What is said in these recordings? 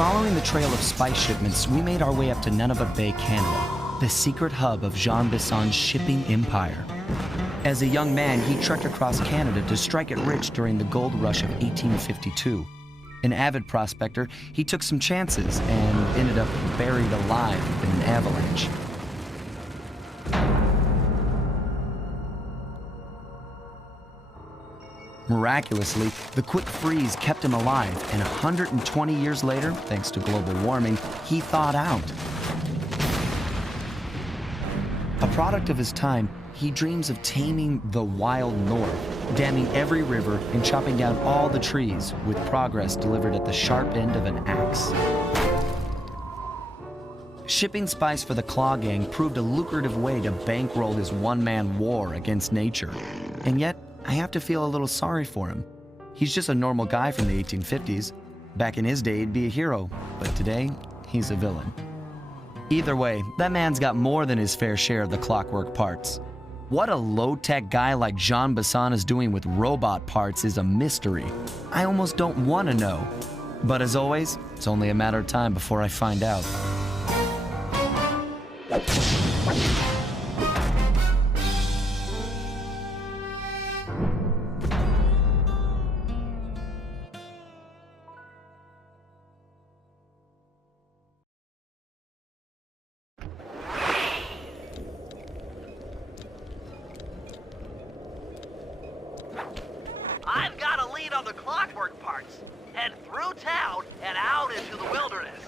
Following the trail of spice shipments, we made our way up to Nunavut Bay, Canada, the secret hub of Jean Bisson's shipping empire. As a young man, he trekked across Canada to strike it rich during the gold rush of 1852. An avid prospector, he took some chances and ended up buried alive in an avalanche. Miraculously, the quick freeze kept him alive, and 120 years later, thanks to global warming, he thawed out. A product of his time, he dreams of taming the wild north, damming every river and chopping down all the trees, with progress delivered at the sharp end of an axe. Shipping spice for the Claw Gang proved a lucrative way to bankroll his one-man war against nature. And yet, I have to feel a little sorry for him. He's just a normal guy from the 1850s. Back in his day, he'd be a hero, but today, he's a villain. Either way, that man's got more than his fair share of the clockwork parts. What a low-tech guy like Jean Bisson is doing with robot parts is a mystery. I almost don't want to know. But as always, it's only a matter of time before I find out. I've got a lead on the clockwork parts. Head through town and out into the wilderness.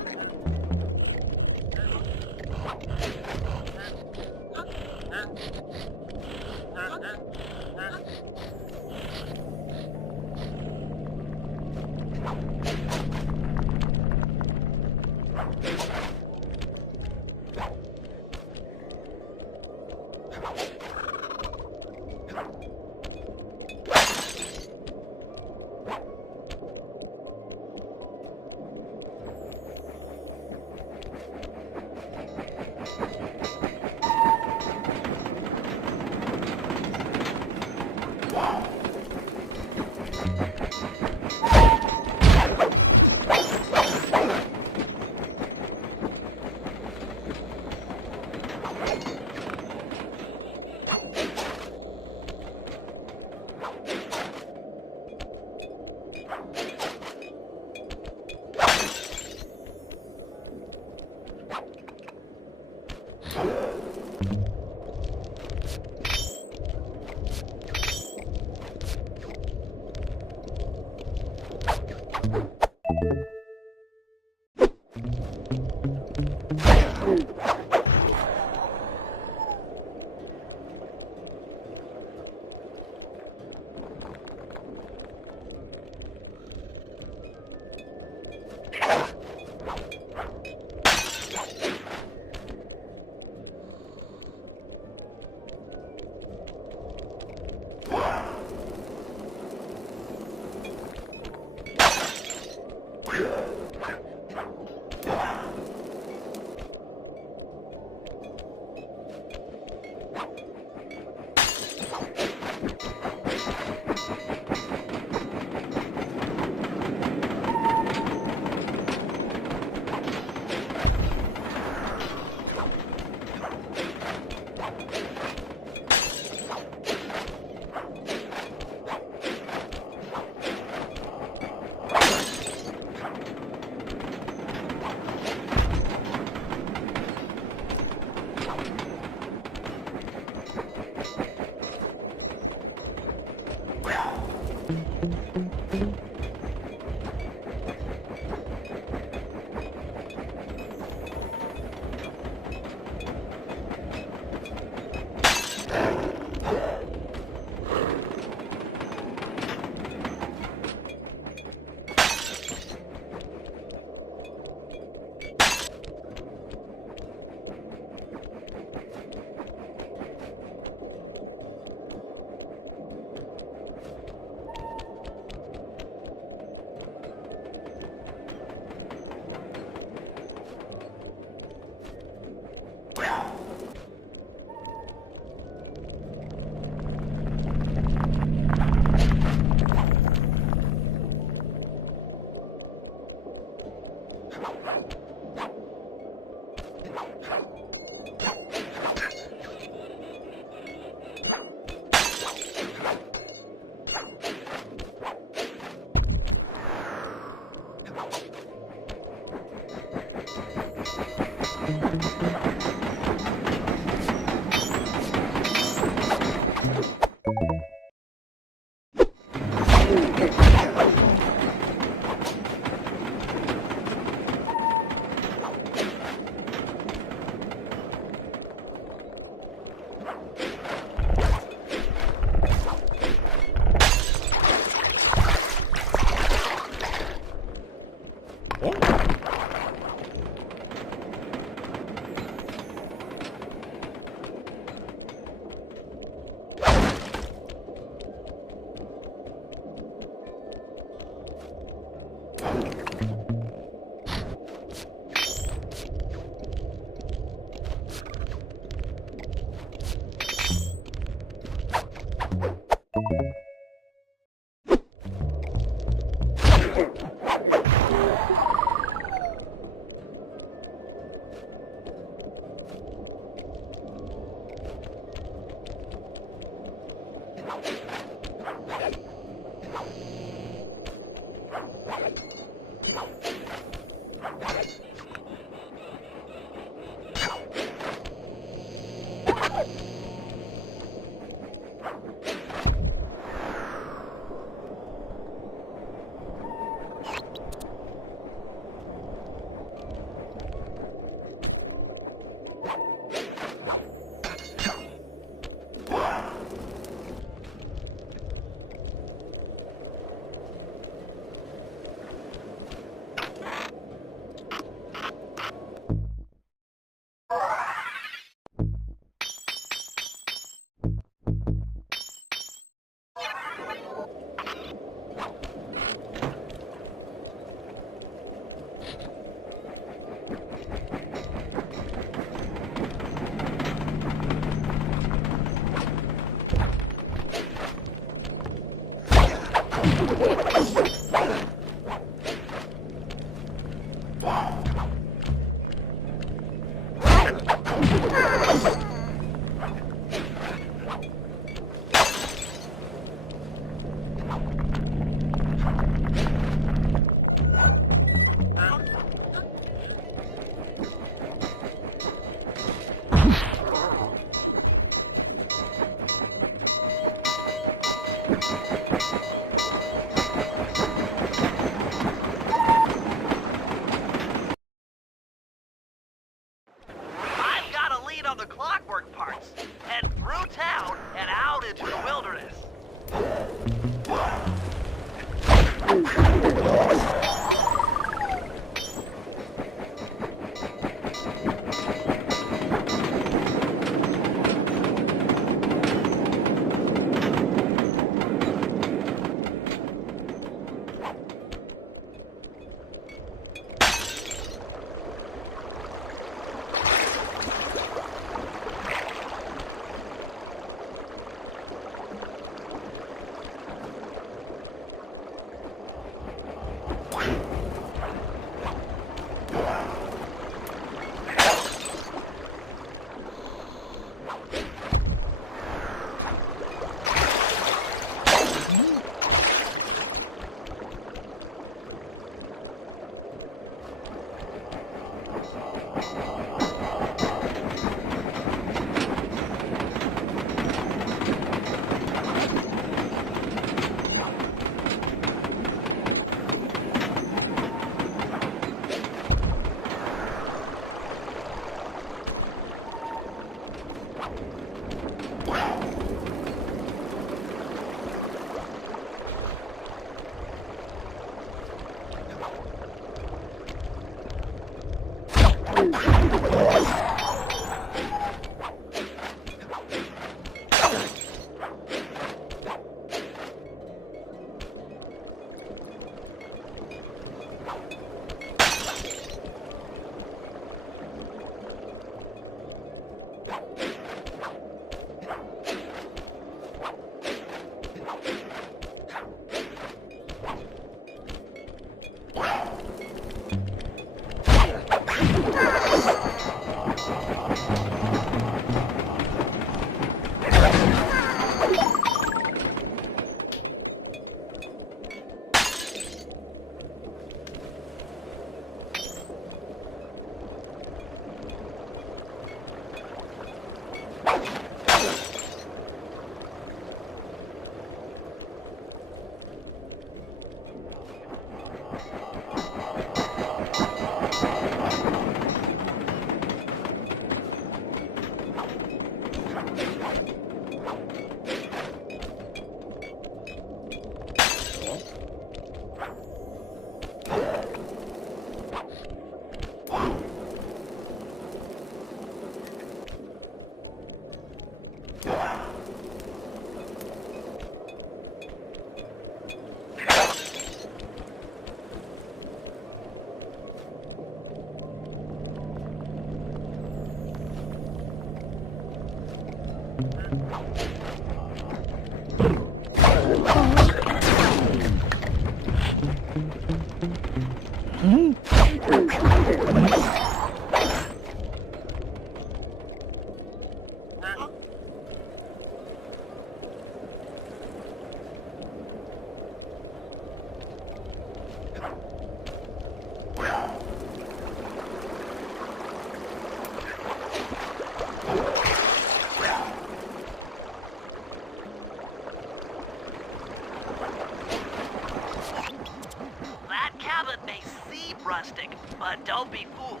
rustic, but don't be fooled.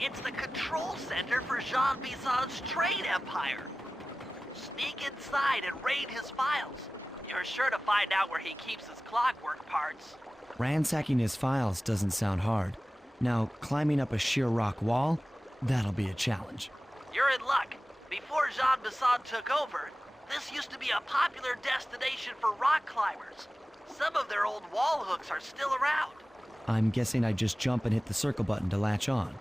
It's the control center for Jean Bison's trade empire. Sneak inside and raid his files. You're sure to find out where he keeps his clockwork parts. Ransacking his files doesn't sound hard. Now, climbing up a sheer rock wall, that'll be a challenge. You're in luck. Before Jean Bison took over, this used to be a popular destination for rock climbers. Some of their old wall hooks are still around. I'm guessing I just jump and hit the circle button to latch on.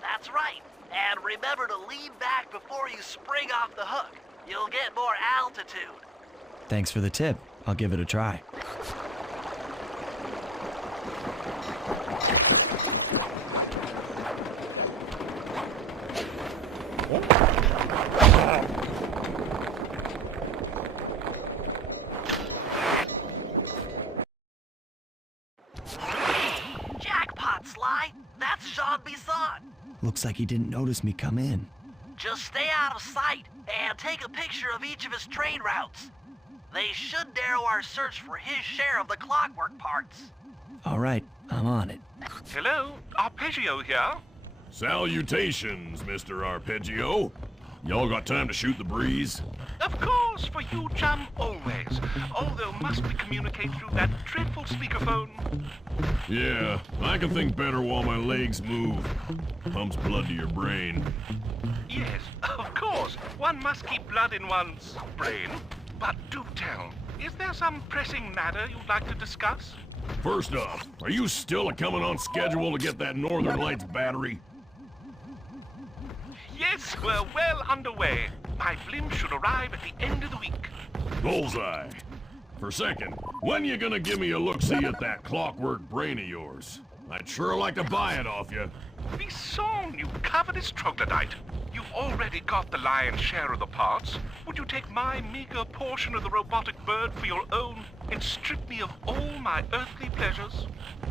That's right. And remember to lean back before you spring off the hook. You'll get more altitude. Thanks for the tip. I'll give it a try. Jackpot, Sly. That's Jean Bison. Looks like he didn't notice me come in. Just stay out of sight and take a picture of each of his trade routes. They should narrow our search for his share of the clockwork parts. All right, I'm on it. Hello, Arpeggio here. Salutations, Mr. Arpeggio. Y'all got time to shoot the breeze? Of course, for you, chum, always. Although must we communicate through that dreadful speakerphone? Yeah, I can think better while my legs move. Pumps blood to your brain. Yes, of course. One must keep blood in one's brain. But do tell, is there some pressing matter you'd like to discuss? First off, are you still coming on schedule to get that Northern Lights battery? Yes, we're well underway. My blimp should arrive at the end of the week. Bullseye. For second, when you gonna give me a look-see at that clockwork brain of yours? I'd sure like to buy it off you. Bison, you covetous troglodyte. You've already got the lion's share of the parts. Would you take my meager portion of the robotic bird for your own and strip me of all my earthly pleasures?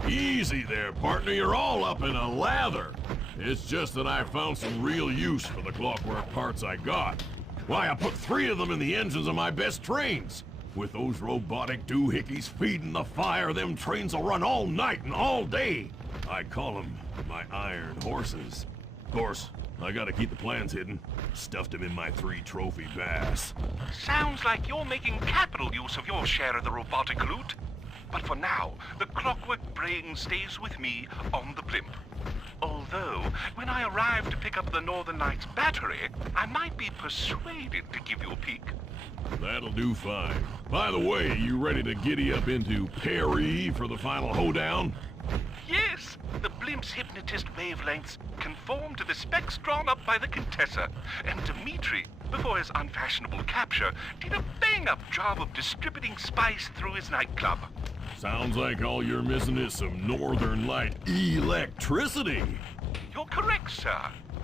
Easy there, partner. You're all up in a lather. It's just that I found some real use for the clockwork parts I got. Why, I put 3 of them in the engines of my best trains. With those robotic doohickeys feeding the fire, them trains will run all night and all day. I call them my iron horses. Of course, I gotta keep the plans hidden. Stuffed them in my 3 trophy bass. Sounds like you're making capital use of your share of the robotic loot. But for now, the clockwork brain stays with me on the blimp. Although, when I arrive to pick up the Northern Lights battery, I might be persuaded to give you a peek. That'll do fine. By the way, you ready to giddy up into Perry for the final hoedown? Yes, the blimp's hypnotist wavelengths conform to the specs drawn up by the Contessa, and Dmitri, before his unfashionable capture, did a bang-up job of distributing spice through his nightclub. Sounds like all you're missing is some Northern Light electricity. You're correct, sir.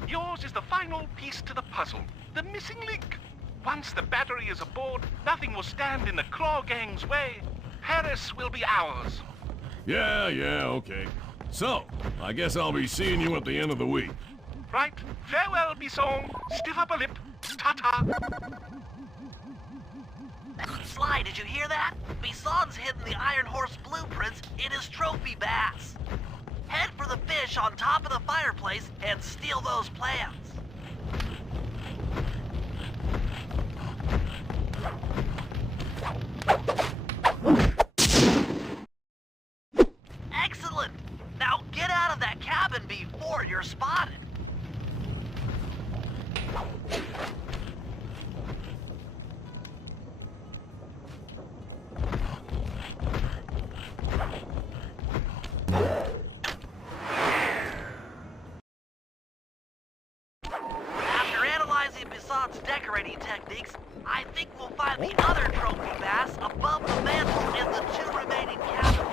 Yours is the final piece to the puzzle, the missing link. Once the battery is aboard, nothing will stand in the Claw Gang's way. Paris will be ours. Yeah, okay. So, I guess I'll be seeing you at the end of the week. Right. Farewell, Bisson. Stiff upper lip. Ta-ta. Sly, did you hear that? Bisson's hidden the Iron Horse blueprints in his trophy bass. Head for the fish on top of the fireplace and steal those plans. Excellent! Now get out of that cabin before you're spotted. After analyzing Bisson's decorating techniques, I think we'll find the other trophy bass above the mantle in the 2 remaining cabins.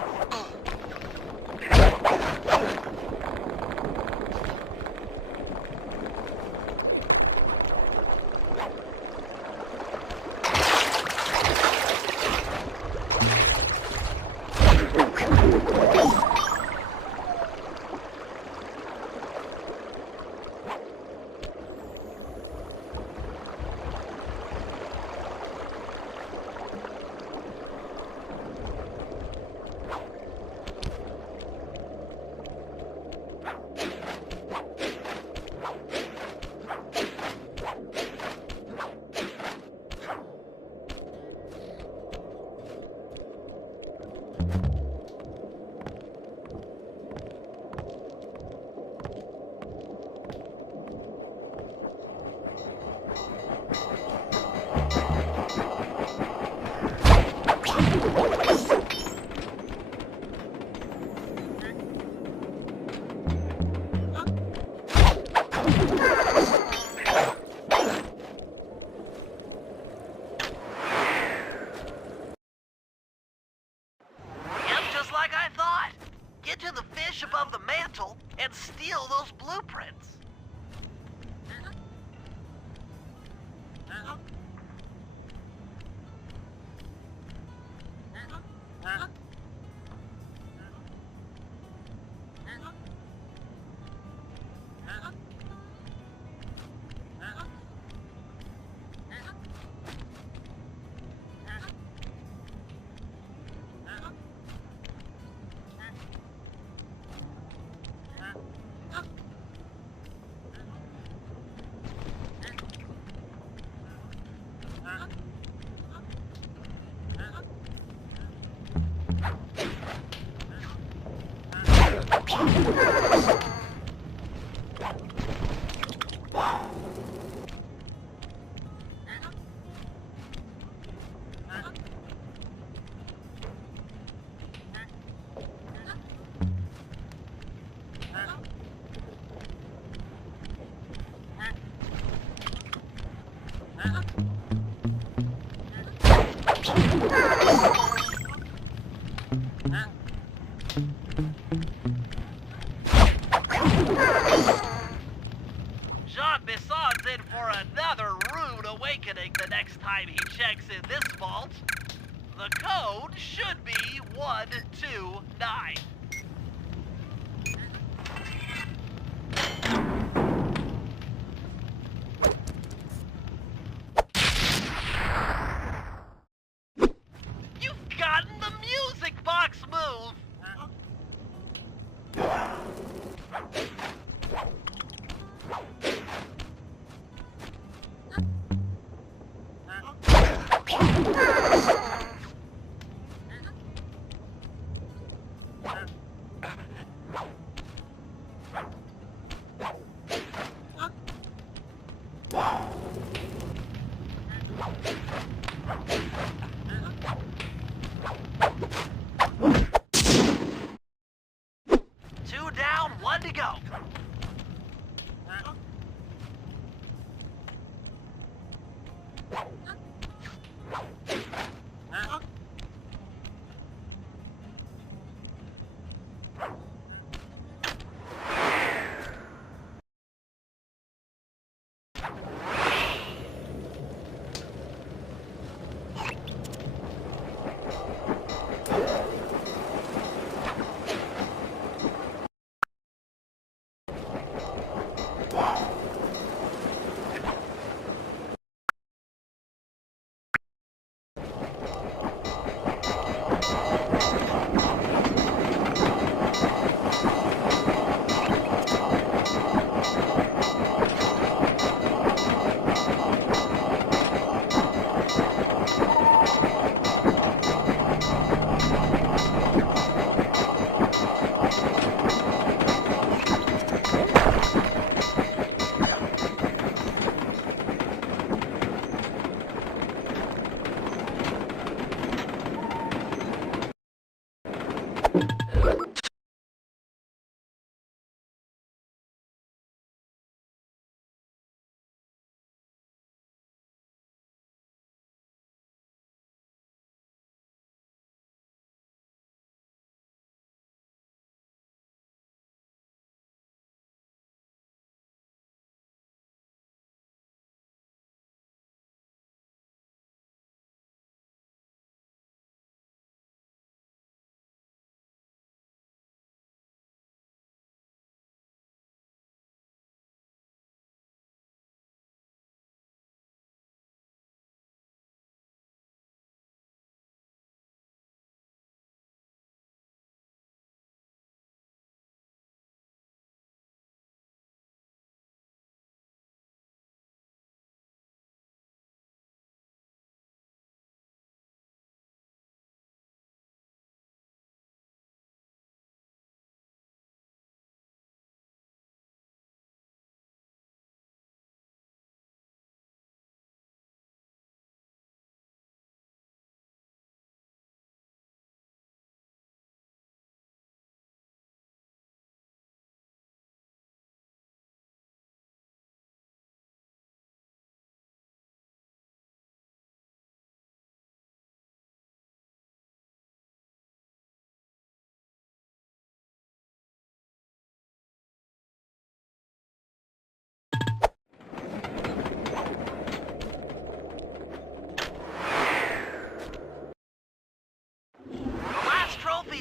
Get to the fish above the mantle and steal those blueprints. Jean-Bisson's in for another rude awakening the next time he checks in this vault. The code should be 129. to go.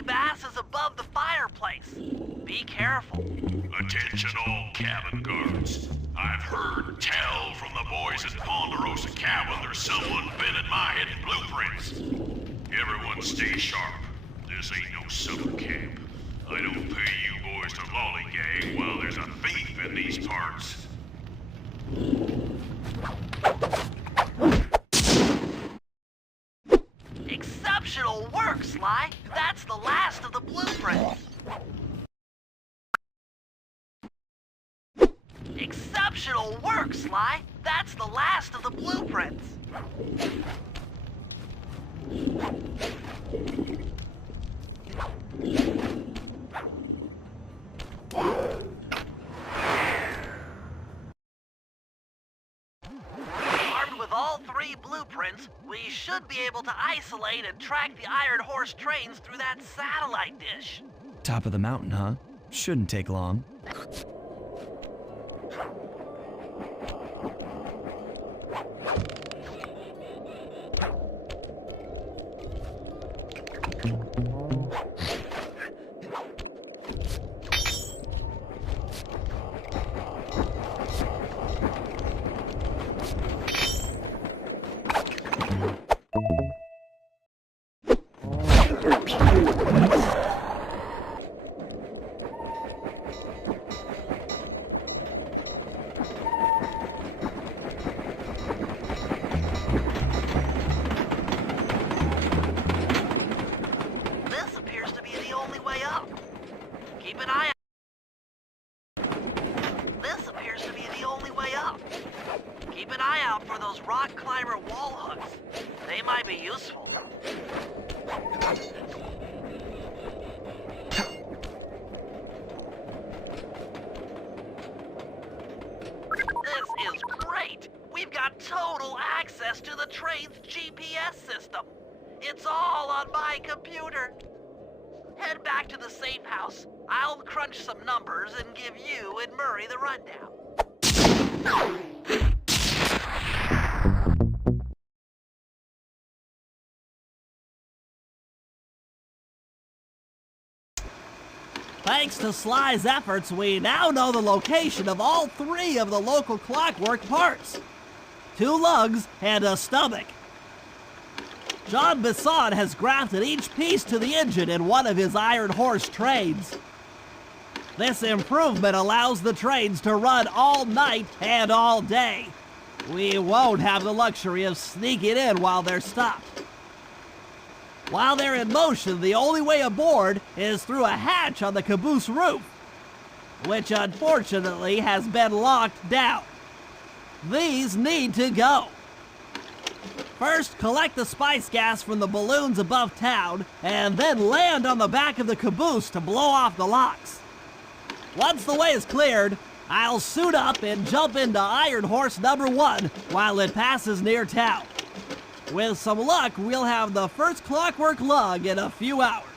Bass is above the fireplace. Be careful. Attention all cabin guards. I've heard tell from the boys at Ponderosa Cabin there's someone been at my hidden blueprints. Everyone stay sharp. This ain't no summer camp. I don't pay you boys to lollygag while there's a thief in these parts. Exceptional work, Sly. That's the last of the blueprints. Exceptional work, Sly. That's the last of the blueprints. Armed with all 3 blueprints, we should be able to isolate and track the Iron Horse trains through that satellite dish. Top of the mountain, huh? Shouldn't take long. Rock climber wall hooks. They might be useful. access to the train's GPS system. It's all on my computer. Head back to the safe house. I'll crunch some numbers and give you and Murray the rundown. Thanks to Sly's efforts, we now know the location of all 3 of the local clockwork parts. 2 lugs and a stomach. Jean Bisson has grafted each piece to the engine in one of his Iron Horse trains. This improvement allows the trains to run all night and all day. We won't have the luxury of sneaking in while they're stopped. While they're in motion, the only way aboard is through a hatch on the caboose roof, which unfortunately has been locked down. These need to go. First, collect the spice gas from the balloons above town, and then land on the back of the caboose to blow off the locks. Once the way is cleared, I'll suit up and jump into Iron Horse number 1 while it passes near town. With some luck, we'll have the first clockwork lug in a few hours.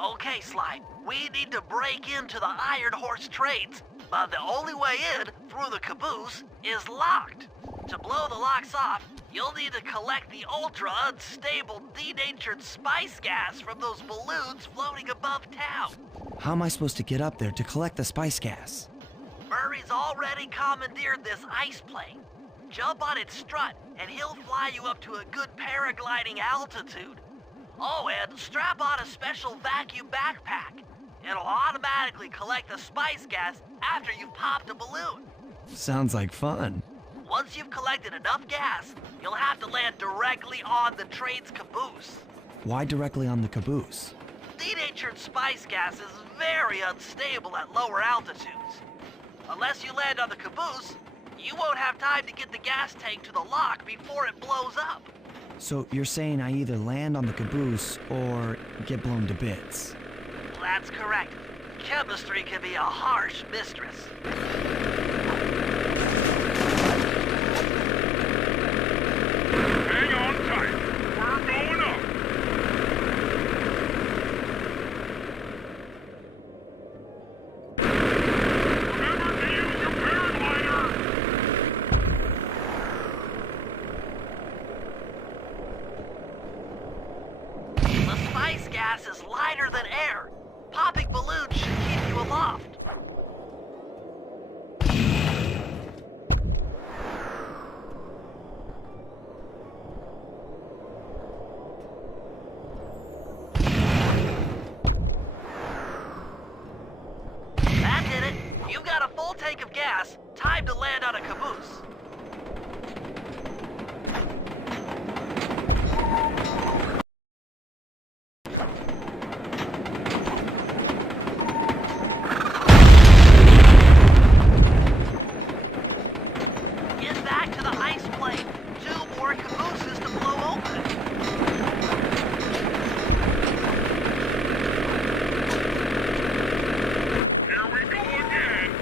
Okay, Sly, we need to break into the Iron Horse trains, but the only way in, through the caboose, is locked. To blow the locks off, you'll need to collect the ultra-unstable, denatured spice gas from those balloons floating above town. How am I supposed to get up there to collect the spice gas? Murray's already commandeered this ice plane. Jump on its strut, and he'll fly you up to a good paragliding altitude. Oh, and strap on a special vacuum backpack. It'll automatically collect the spice gas after you've popped a balloon. Sounds like fun. Once you've collected enough gas, you'll have to land directly on the train's caboose. Why directly on the caboose? Denatured spice gas is very unstable at lower altitudes. Unless you land on the caboose, you won't have time to get the gas tank to the lock before it blows up. So you're saying I either land on the caboose or get blown to bits? That's correct. Chemistry can be a harsh mistress. Hang on tight. to land on a caboose. Get back to the ice plane. 2 more cabooses to blow open. Here we go again.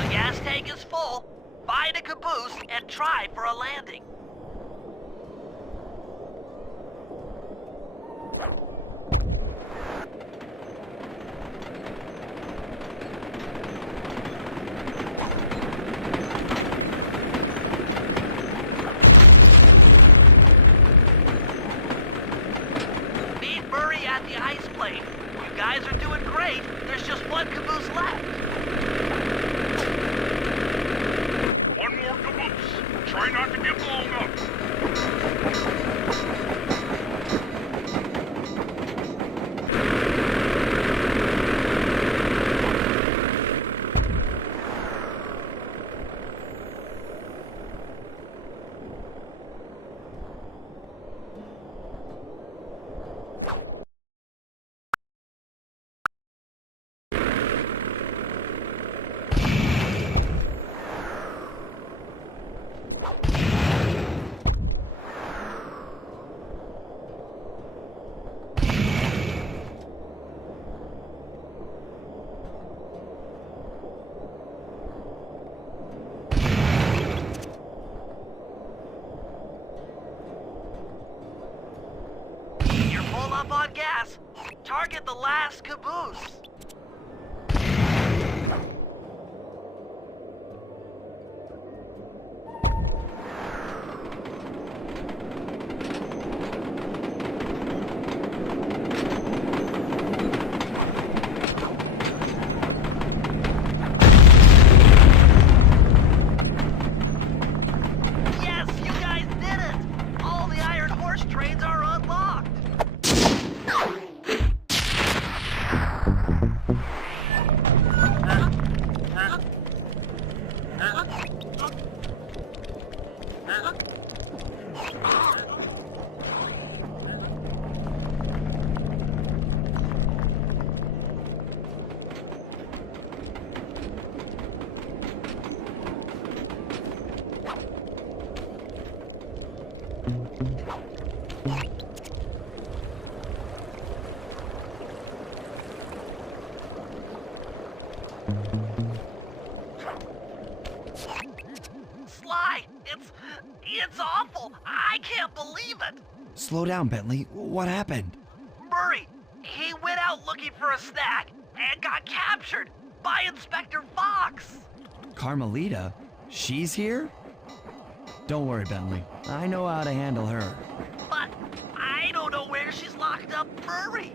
The gas tank is full. Find a caboose and try for a landing. Meet Murray at the ice plane. You guys are doing great. There's just 1 caboose left. One more caboose. Try not to get blown up. You're full up on gas. Target the last caboose. Yes, you guys did it! All the Iron Horse trains are unlocked! Sly, it's awful. I can't believe it. Slow down, Bentley. What happened? Murray, he went out looking for a snack and got captured by Inspector Fox. Carmelita? She's here? Don't worry, Bentley. I know how to handle her. But I don't know where she's locked up Murray.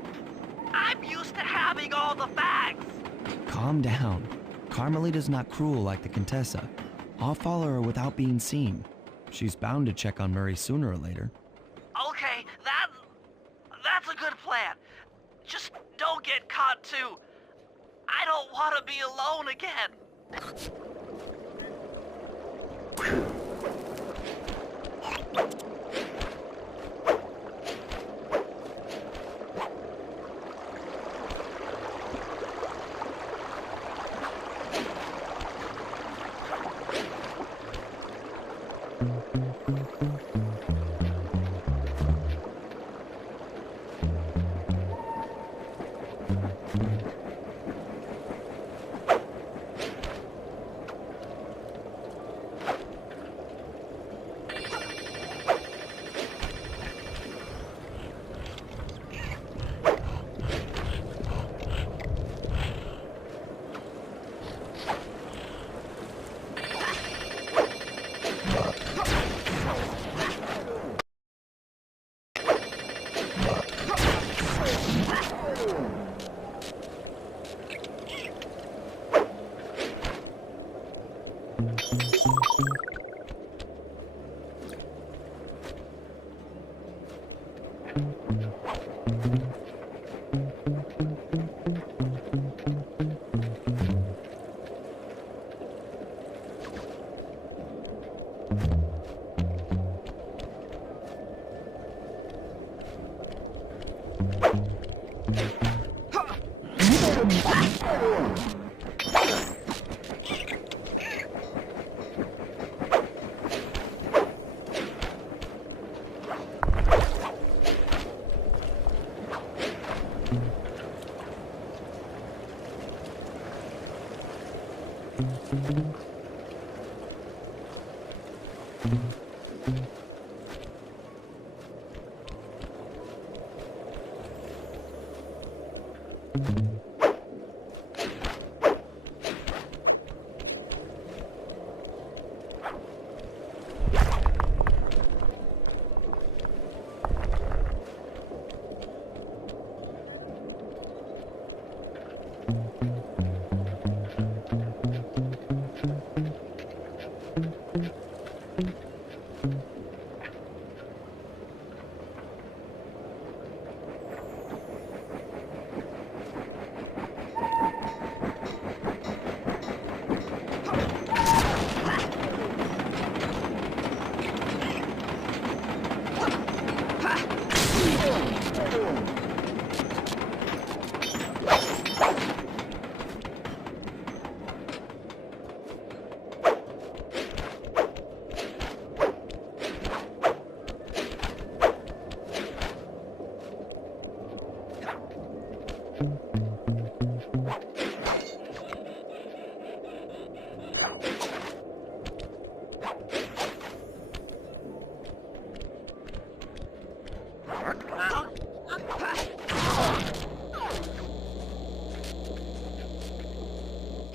I'm used to having all the facts. Calm down. Carmelita's not cruel like the Contessa. I'll follow her without being seen. She's bound to check on Murray sooner or later. Okay, that's a good plan. Just don't get caught too. I don't want to be alone again.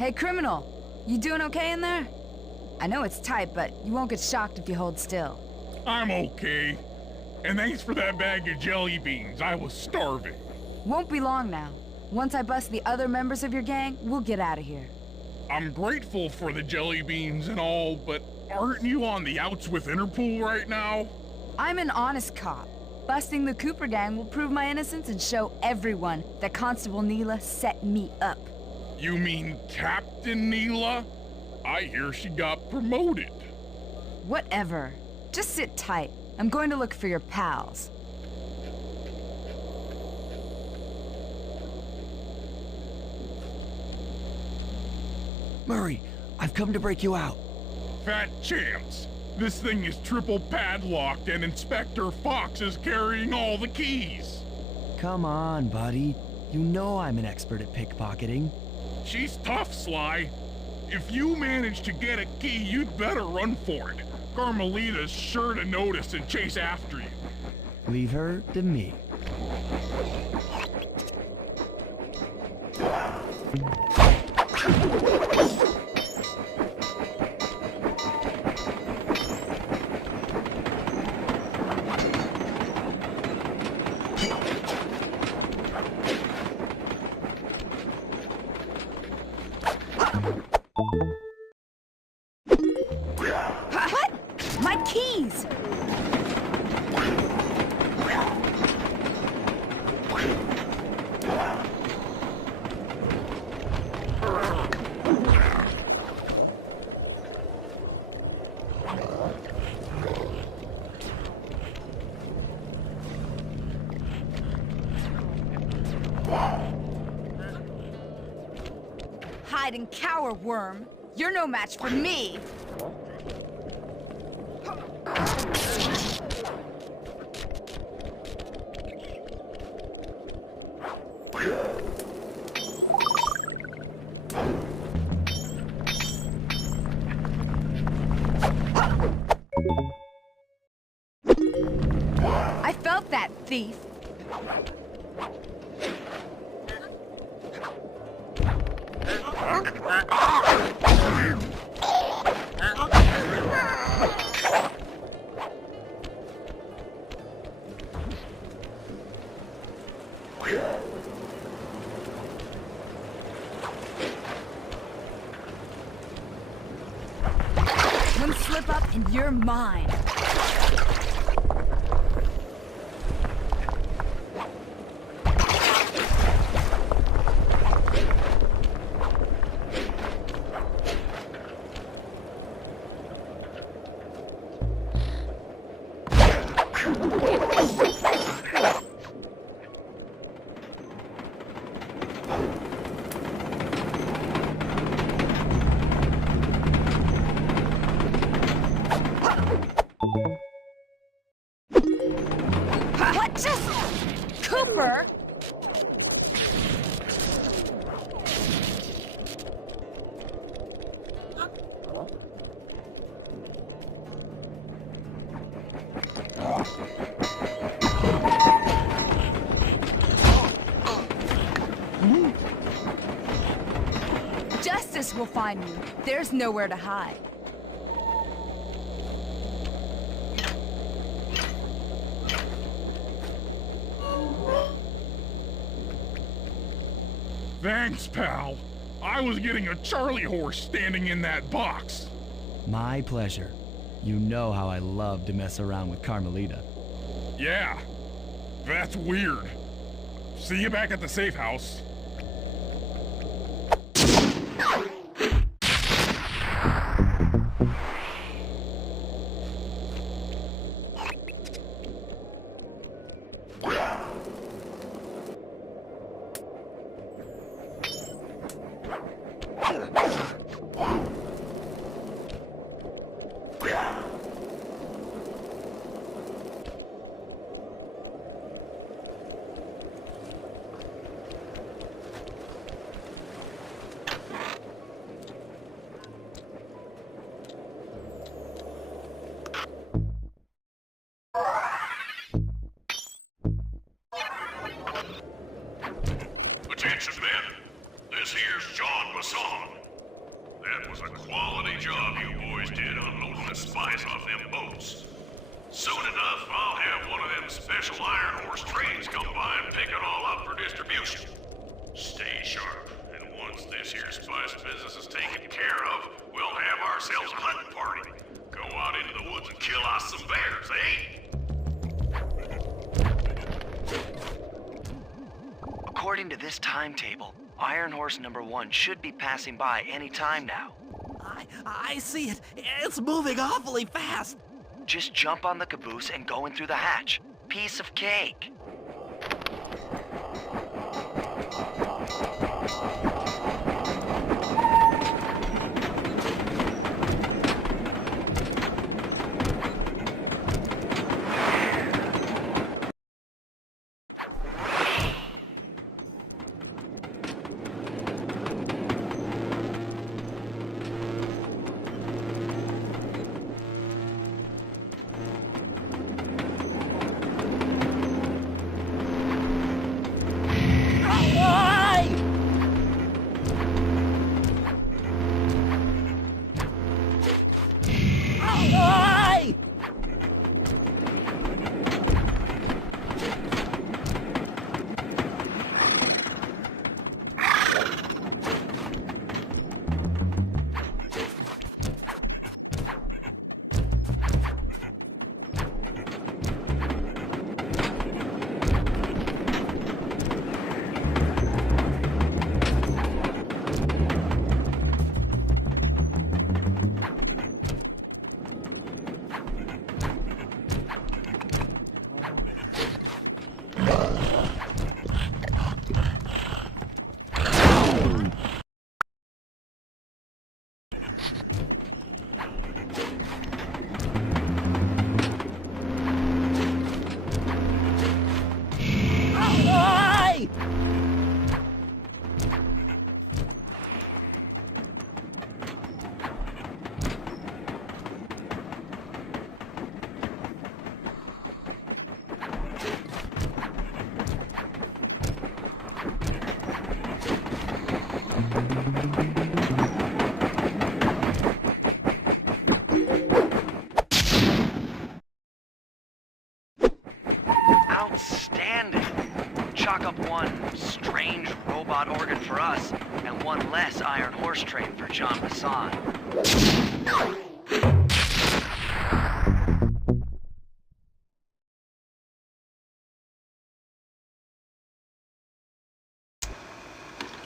Hey, criminal. You doing okay in there? I know it's tight, but you won't get shocked if you hold still. I'm okay. And thanks for that bag of jelly beans. I was starving. Won't be long now. Once I bust the other members of your gang, we'll get out of here. I'm grateful for the jelly beans and all, but aren't you on the outs with Interpol right now? I'm an honest cop. Busting the Cooper gang will prove my innocence and show everyone that Constable Neela set me up. You mean Captain Neela? I hear she got promoted. Whatever. Just sit tight. I'm going to look for your pals. Murray, I've come to break you out. Fat chance. This thing is triple padlocked and Inspector Fox is carrying all the keys. Come on, buddy. You know I'm an expert at pickpocketing. She's tough, Sly. If you manage to get a key, you'd better run for it. Carmelita's sure to notice and chase after you. Leave her to me. What? My keys! Hide and cower, worm. You're no match for me. I felt that, thief. One slip up and you're mine. What just... Cooper? Justice will find me. There's nowhere to hide. Thanks, pal. I was getting a Charlie horse standing in that box. My pleasure. You know how I love to mess around with Carmelita. Yeah, that's weird. See you back at the safe house. Attention, men. This here's John Basson. That was a quality job you boys did unloading the spice off them boats. Soon enough, I'll have one of them special Iron Horse trains come by and pick it all up for distribution. Stay sharp, and once this here spice business is taken care of, we'll have ourselves a hunting party. Go out into the woods and kill us some bears, eh? According to this timetable, Iron Horse number 1 should be passing by any time now. I see it. It's moving awfully fast. Just jump on the caboose and go in through the hatch. Piece of cake. Outstanding. Chalk up one strange robot organ for us, and one less Iron Horse train for John Basson.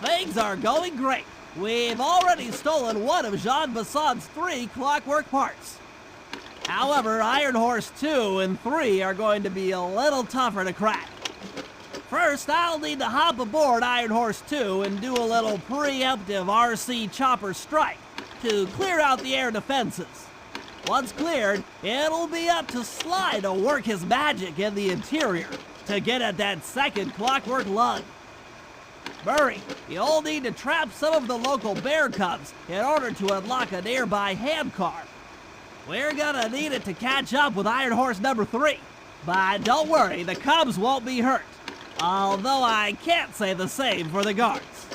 Things are going great. We've already stolen one of Jean Basson's 3 clockwork parts. However, Iron Horse 2 and 3 are going to be a little tougher to crack. First, I'll need to hop aboard Iron Horse 2 and do a little preemptive RC chopper strike to clear out the air defenses. Once cleared, it'll be up to Sly to work his magic in the interior to get at that second Clockwork lug. Murray, you'll need to trap some of the local bear cubs in order to unlock a nearby hand car. We're gonna need it to catch up with Iron Horse number 3. But don't worry, the cubs won't be hurt. Although I can't say the same for the guards.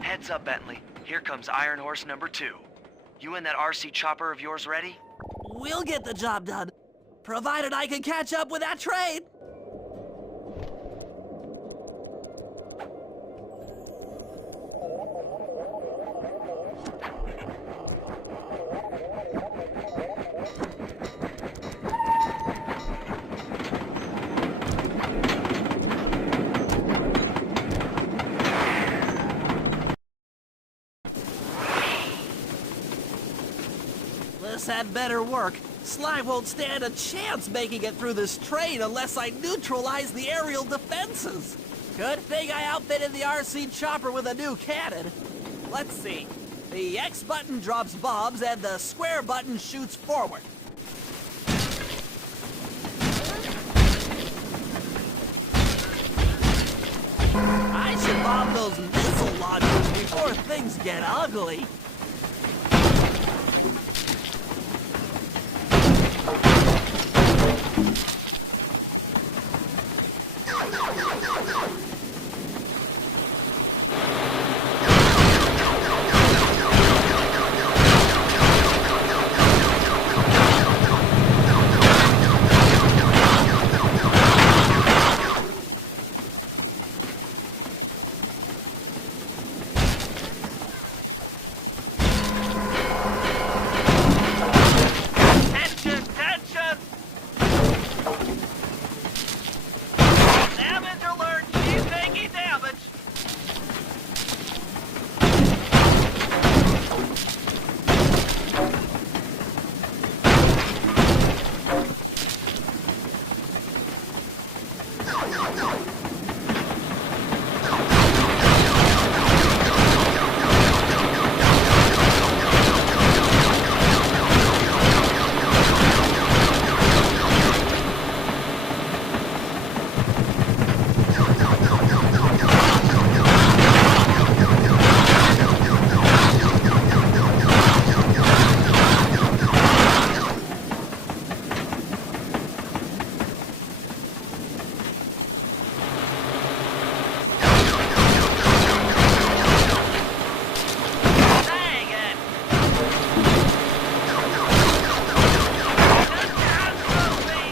Heads up, Bentley. Here comes Iron Horse number 2. You and that RC chopper of yours ready? We'll get the job done, provided I can catch up with that train. This had better work. Sly won't stand a chance making it through this train unless I neutralize the aerial defenses. Good thing I outfitted the RC chopper with a new cannon. Let's see. The X button drops bombs and the square button shoots forward. I should bomb those missile launchers before things get ugly. Damage alert, Chief! Dang it! Cut down slowly!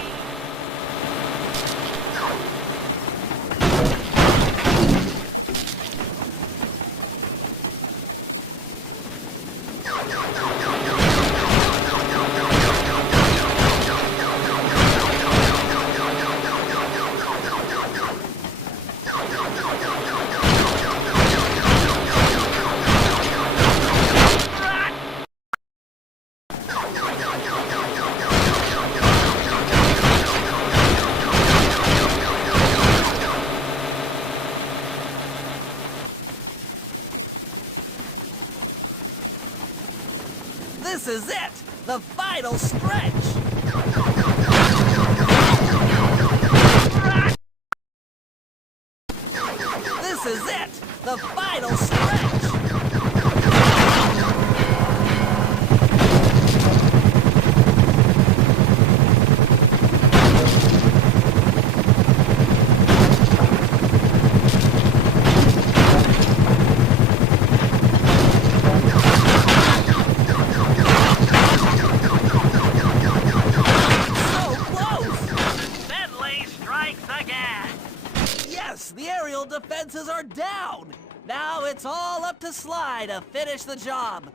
This is it! The final stretch! This is it! The final stretch! So close! Bentley strikes again! Yes, the aerial defenses are down! Now it's all up to Sly to finish the job.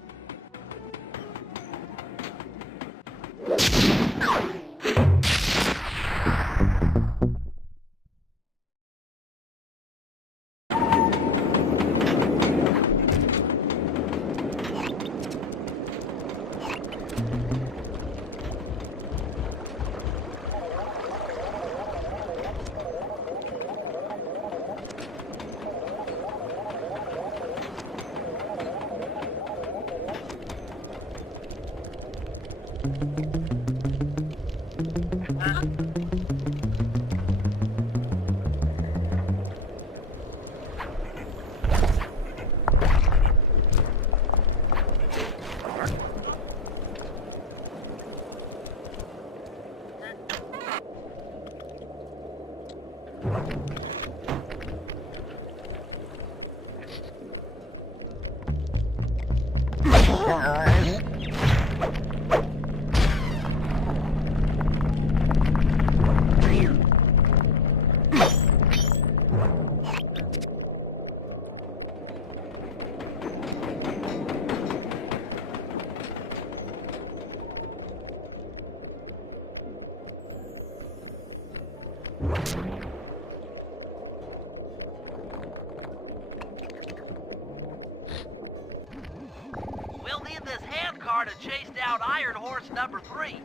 We'll need this handcar to chase down Iron Horse number 3.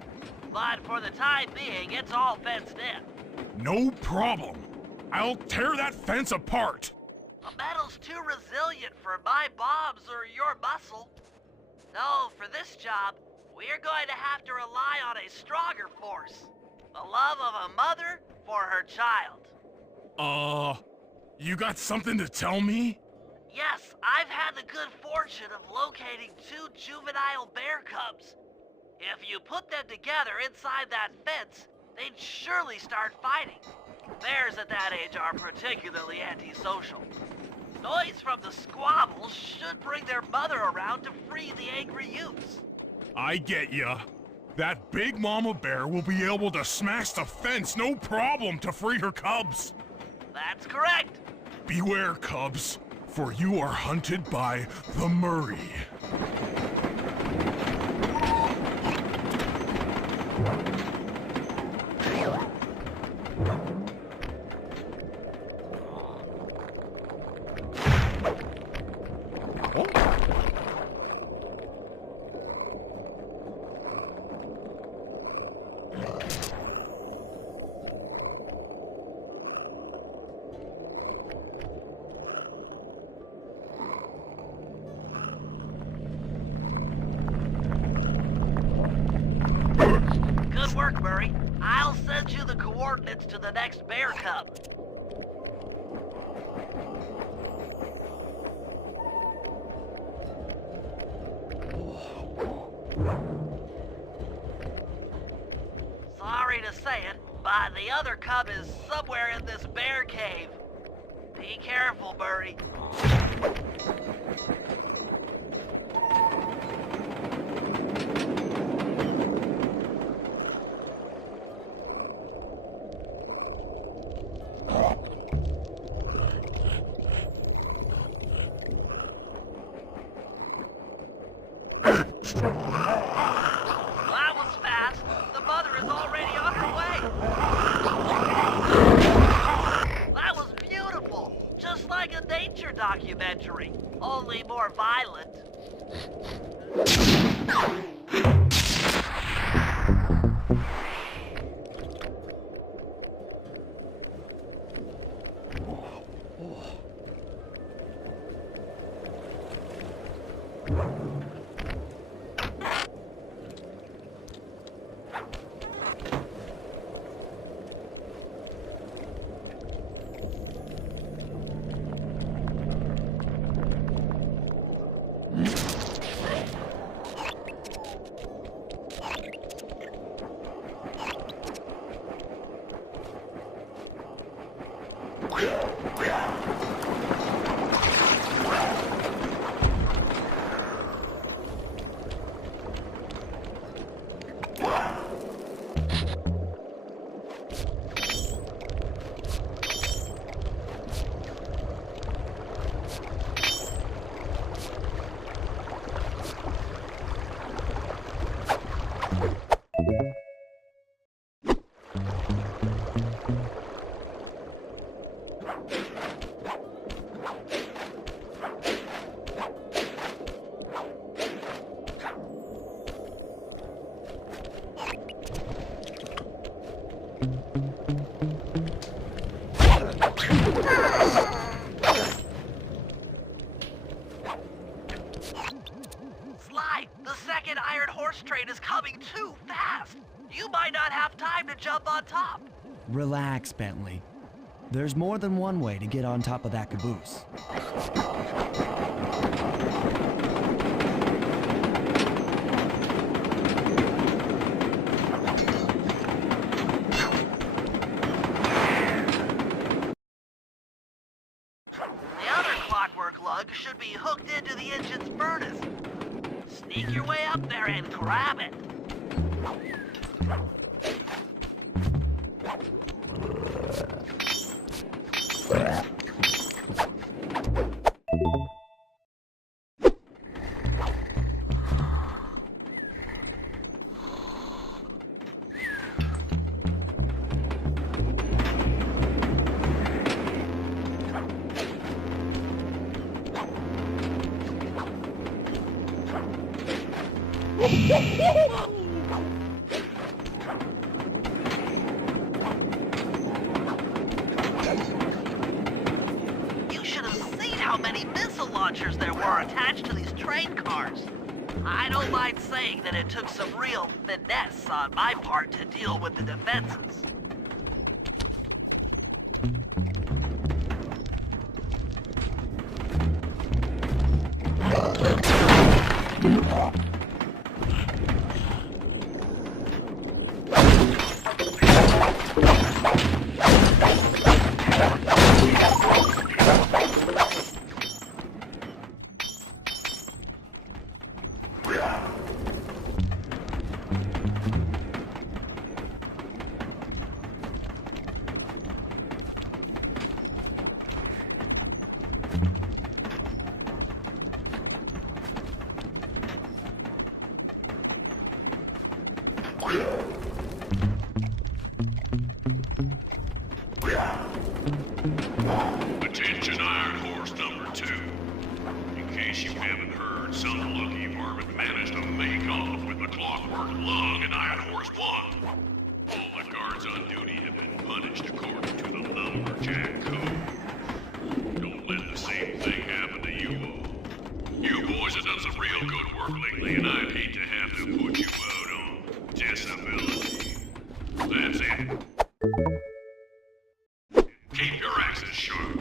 But for the time being, it's all fenced in. No problem. I'll tear that fence apart. The metal's too resilient for my bombs or your muscle. No, for this job, we're going to have to rely on a stronger force. The love of a mother for her child. You got something to tell me? Yes, I've had the good fortune of locating 2 juvenile bear cubs. If you put them together inside that fence, they'd surely start fighting. Bears at that age are particularly antisocial. Noise from the squabbles should bring their mother around to free the angry youths. I get ya. That big mama bear will be able to smash the fence no problem to free her cubs. That's correct. Beware, cubs, for you are hunted by the Murray. I'll send you the coordinates to the next bear cub. Sorry to say it, but the other cub is somewhere in this bear cave. Be careful, Birdie. That was fast. The mother is already on her way. That was beautiful. Just like a nature documentary, only more violent. Sly, the second iron horse train is coming too fast. You might not have time to jump on top. Relax, Bentley. There's more than one way to get on top of that caboose. The other clockwork lug should be hooked into the engine's furnace. Sneak your way up there and grab it. You should have seen how many missile launchers there were attached to these train cars. I don't mind saying that it took some real finesse on my part to deal with the defenses. Attention Iron Horse number 2. In case you haven't heard, some lucky varmint managed to make off with the clockwork lug in Iron Horse 1. All the guards on duty have been punished according to the lumberjack code. Don't let the same thing happen to you all. You boys have done some real good work lately, and I'd hate to have to put you out on disability. That's it. Keep your axes sharp.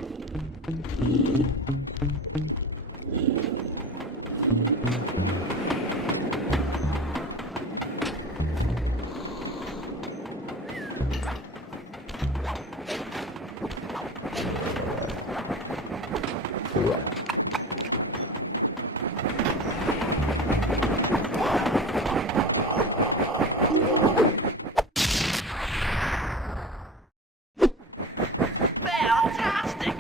Fantastic!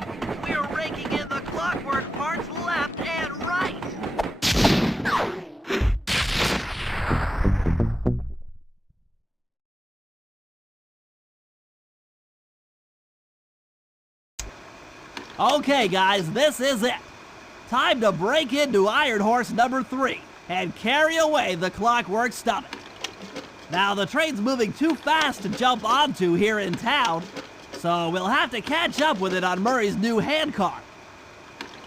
We're raking in the clockwork parts left and right. Okay, guys, this is it. Time to break into Iron Horse number 3 and carry away the clockwork stomach. Now, the train's moving too fast to jump onto here in town, so we'll have to catch up with it on Murray's new handcar.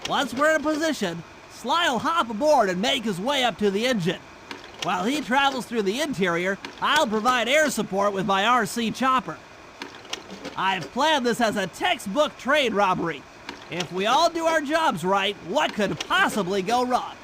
Once we're in position, Sly'll hop aboard and make his way up to the engine. While he travels through the interior, I'll provide air support with my RC chopper. I've planned this as a textbook train robbery. If we all do our jobs right, what could possibly go wrong?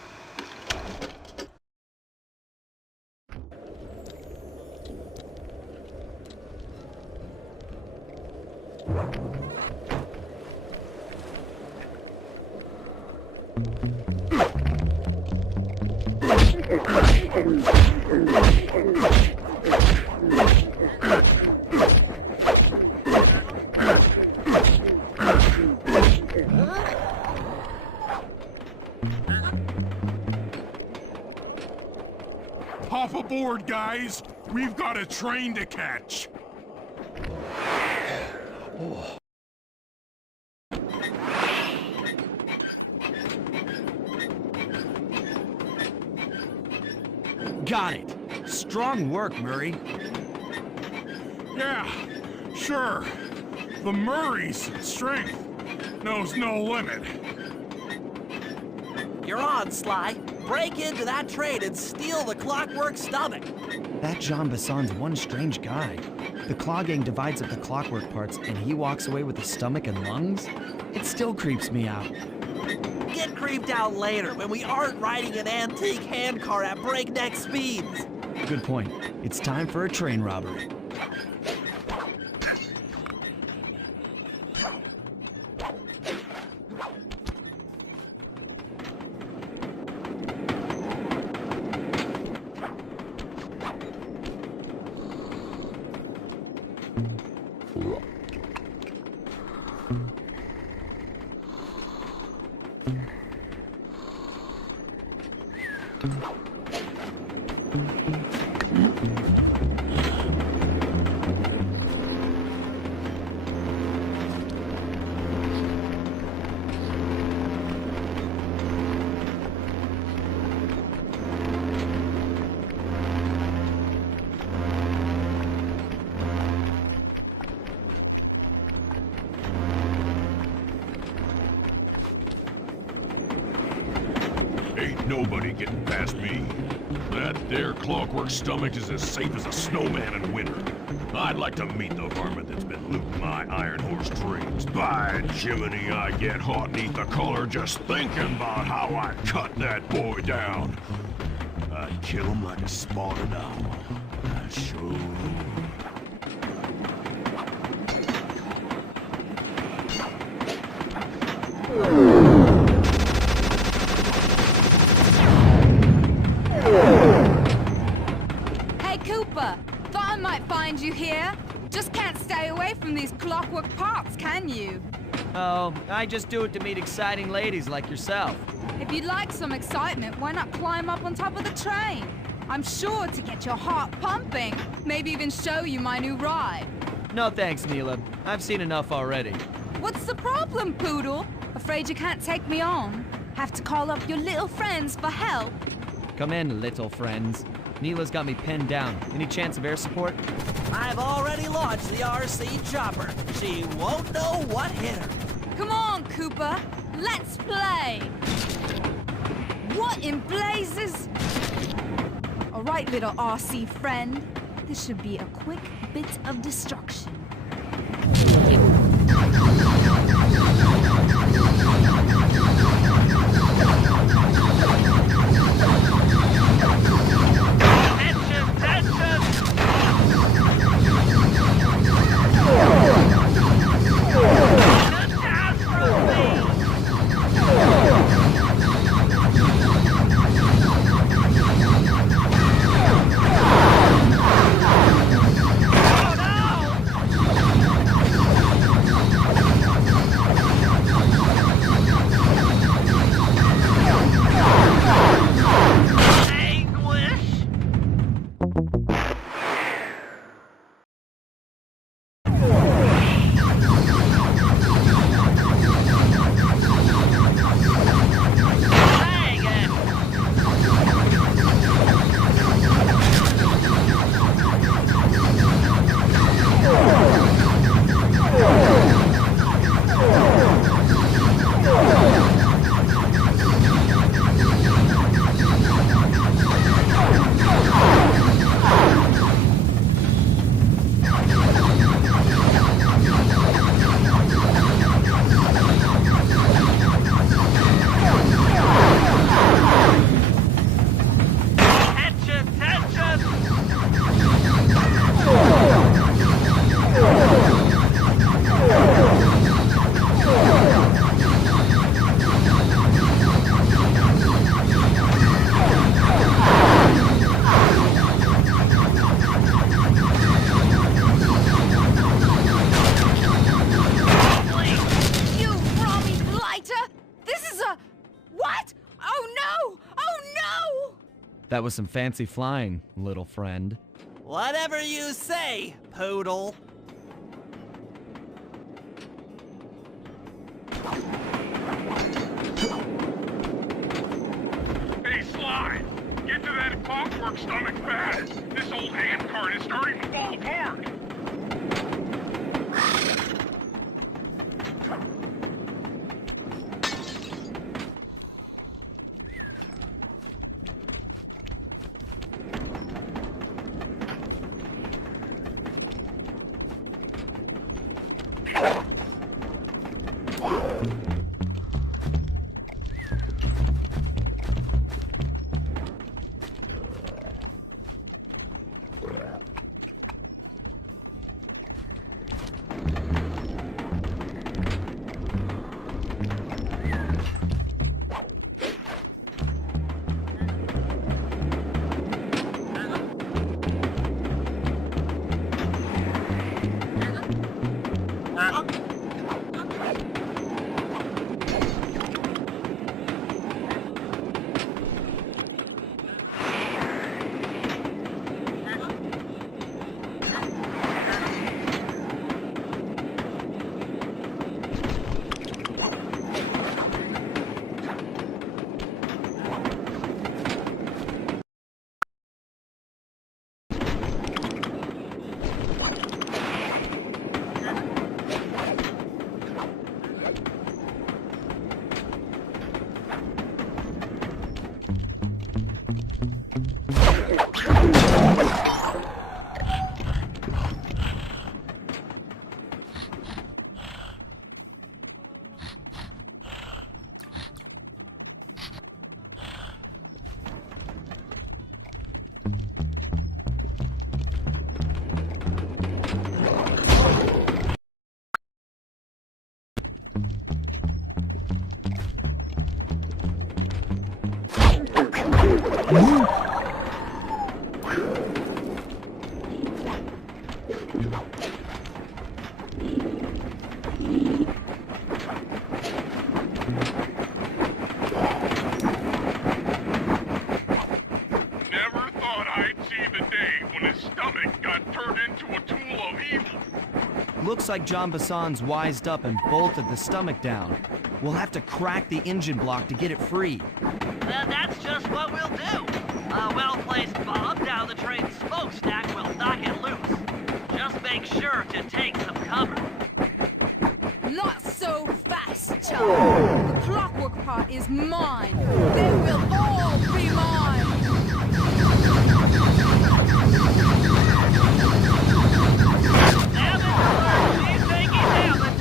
Hop aboard, guys. We've got a train to catch. Got it. Strong work, Murray. Yeah, sure. The Murray's strength knows no limit. You're on, Sly. Break into that train and steal the clockwork stomach. That Jean Besson's one strange guy. The Claw Gang divides up the clockwork parts and he walks away with the stomach and lungs? It still creeps me out. Get creeped out later when we aren't riding an antique handcar at breakneck speeds. Good point. It's time for a train robbery. Ain't nobody getting past me. That there clockwork stomach is as safe as a snowman in winter. I'd like to meet the varmint that's been looting my Iron Horse trains. By Jiminy, I get hot neath the collar just thinking about how I cut that boy down. I'd kill him like a spotted owl. I sure would. Hey, Cooper! Thought I might find you here. Just can't stay away from these clockwork parts, can you? Oh, I just do it to meet exciting ladies like yourself. If you'd like some excitement, why not climb up on top of the train? I'm sure to get your heart pumping. Maybe even show you my new ride. No thanks, Neela. I've seen enough already. What's the problem, Poodle? Afraid you can't take me on? Have to call up your little friends for help? Come in, little friends. Neela's got me pinned down. Any chance of air support? I've already launched the RC chopper. She won't know what hit her. Come on, Cooper. Let's play. What in blazes? All right, little RC friend. This should be a quick bit of destruction. That was some fancy flying, little friend. Whatever you say, Poodle. Hey, Sly! Get to that clockwork stomach fast! This old handcart is starting to fall apart! Never thought I'd see the day when his stomach got turned into a tool of evil. Looks like John Bassan's wised up and bolted the stomach down. We'll have to crack the engine block to get it free. That's just what we'll do. A well-placed bomb down the train's smokestack will knock it loose. Just make sure to take some cover. Not so fast, child. The clockwork part is mine. They will all be mine. Damn it! She's taking damage!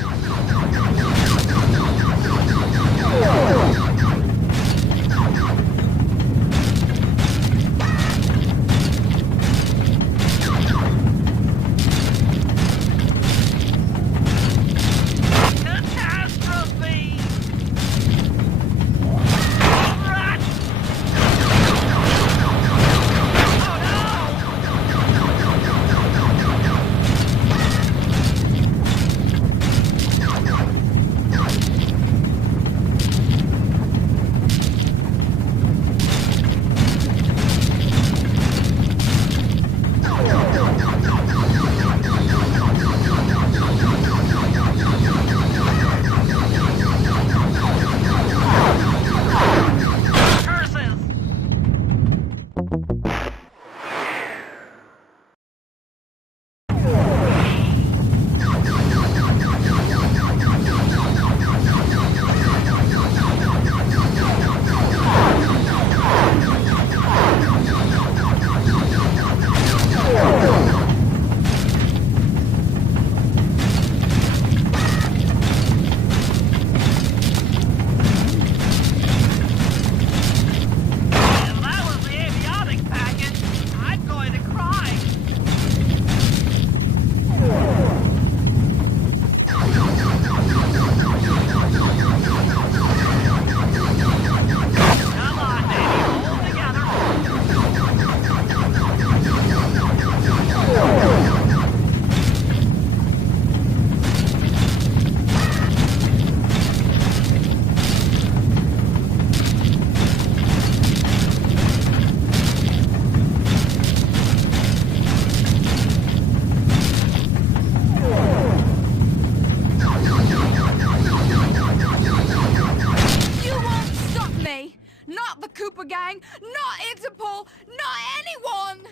a gang, not Interpol, not anyone!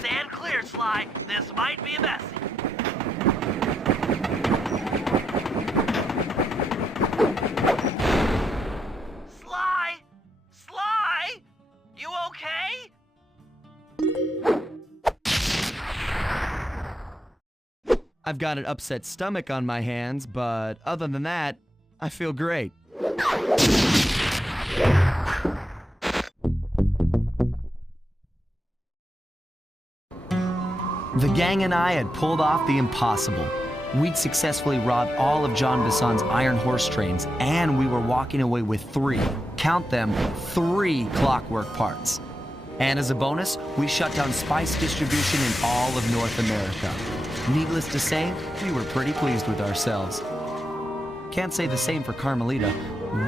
Stand clear, Sly. This might be messy. Sly! Sly! You okay? I've got an upset stomach on my hands, but other than that, I feel great. The gang and I had pulled off the impossible. We'd successfully robbed all of John Bisson's iron horse trains, and we were walking away with 3, count them, 3 clockwork parts. And as a bonus, we shut down spice distribution in all of North America. Needless to say, we were pretty pleased with ourselves. Can't say the same for Carmelita.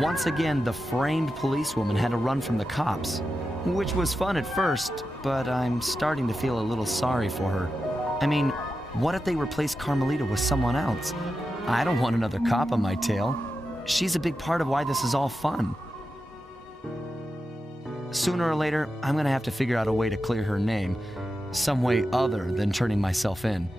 Once again, the framed policewoman had to run from the cops, which was fun at first, but I'm starting to feel a little sorry for her. I mean, what if they replaced Carmelita with someone else? I don't want another cop on my tail. She's a big part of why this is all fun. Sooner or later, I'm gonna have to figure out a way to clear her name, some way other than turning myself in.